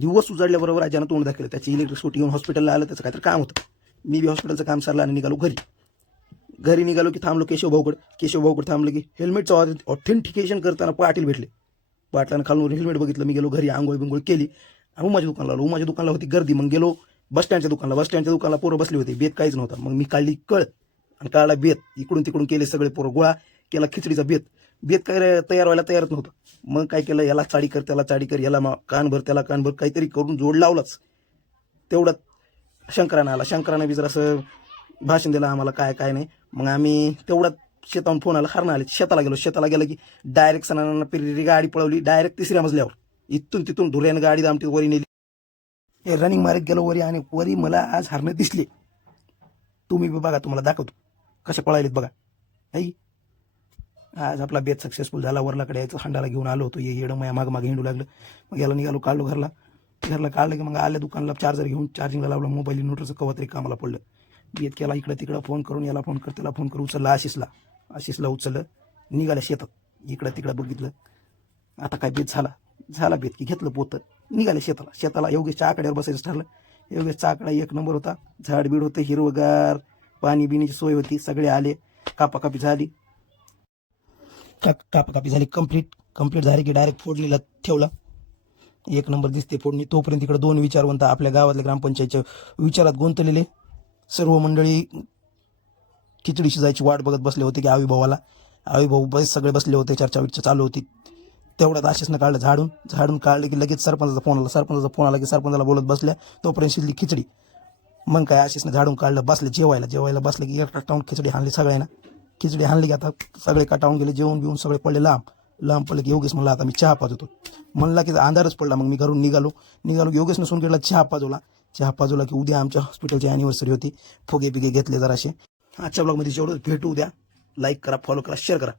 दिवस उजाडल्याबरोबर आज्यानं तोंड दाखवलं. त्याची इलेक्ट्रिक स्कूटी घेऊन हॉस्पिटलला आलं त्याचं काहीतरी काम होतं. मी बी हॉस्पिटलचं काम सरलं आणि निघालो घरी. घरी निघालो की थांबलो केशव भाऊकड. केशव भाऊकड थांबलं की हेल्मेटचं ऑथेंटिकेशन करताना पाटील भेटले. पाटलानं खालून हेल्मेट बघितलं मी गेलो घरी आंघोळ बिंघोळ केली. आणि माझ्या दुकानला आलो. माझ्या दुकानला होती गर्दी. मग गेलो बसस्टँडच्या दुकानाला. दुकानला बस दुकानला पोरं बसली होती. बेत काहीच नव्हता. मग मी काढली कळ आणि काढला बेत. इकडून तिकडून केले सगळे पोरं गोळा. केला खिचडीचा बेत. बेत काय तयार व्हायला तयारच नव्हतं. मग काय केलं याला चाडी कर त्याला चाडी कर याला मा- कानभर त्याला कानभर काहीतरी करून जोड लावलाच. तेवढ्यात शंकरानं आला. शंकरानं बी जरासं भाषण दिलं आम्हाला काय काय नाही. मग आम्ही तेवढ्यात शेताहून फोन आला हरणं आले. शेताला गेलो. शेताला गेलं की डायरेक्ट सणांना पिररी गाडी पळवली डायरेक्ट तिसऱ्या मजल्यावर. इथून तिथून धुऱ्यानं गाडी आमची वरी नेली. हे रनिंग मारत गेलो वरी आणि वरी मला आज हरणं दिसले. तुम्ही बी बघा तुम्हाला दाखवतो. कशा पळायलेत बघा. नाही आज आपला बेत सक्सेसफुल झाला. वरलाकडे यायचं हांडाला घेऊन आलो होतो. येडं मग माग मागे हिंडू लागलं. मग याला निघालो काढलो घरला. घरला काढलं की मग आल्या दुकानला चार्जर घेऊन चार्जिंगला लावलं. मोबाईल इन्व्हर्टरचं कवत तरी कामाला पडलं. बेत केला इकडं तिकडं फोन करून याला फोन कर त्याला फोन करून उचलला आशिषला. आशिषला उचललं. निघाल्या शेतात. इकडं तिकडं बघितलं. आता काय बेत झाला? झाला बेत की घेतलं पोतं. निघाले शेताला. शेताला योगेशच्या आकड्यावर बसायचं ठरलं. योगेशचा आकडा एक नंबर होता. झाड बीड होतं हिरवगार पाणी बिणीची सोय होती. सगळे आले. कापाकापी झाली. का- कापाकापी झाली. कंप्लीट कंप्लीट झाली की डायरेक्ट फोडणीला ठेवला. एक नंबर दिसते फोडणी तोपर्यंत इकडे दोन विचारवंत आपल्या गावातल्या ग्रामपंचायतच्या विचारात गुंतलेले. सर्व मंडळी खिचडी शिजायची वाट बघत बसले होते की आविभावाला आविभाऊ बस सगळे बसले होते. चर्चा विर्चा चालू होती. तेवढ्यात आशिषनं काढलं झाडून. झाडून काढलं की लगेच सरपंचाचा फोन आला. सरपंचाचा फोन आला की सरपंचाला बोलत बसल्या. तोपर्यंत शिजली खिचडी. मग काय आशिषनं झाडून काढलं. बसले जेवायला. जेवायला बसले की एक टाऊन खिचडी हाणली सगळ्यांना. खिचडी आणली की आता सगळे कटावून गेले जेवण बिवून सगळे पडले लांब. लांब पडले की योगेश म्हणला आता मी चहा पाजवतो म्हणला की अंधारच पडला. मग मी घरून निघालो. निघालो की योगेशनं गेला चहा पाजवला चहा पाजवला की उद्या आमच्या हॉस्पिटलची अॅनिव्हर्सरी होती. फुगे बिगे घेतले जराशे. आजच्या ब्लॉगमध्ये जेवढं भेटू उद्या लाईक करा फॉलो करा शेअर करा.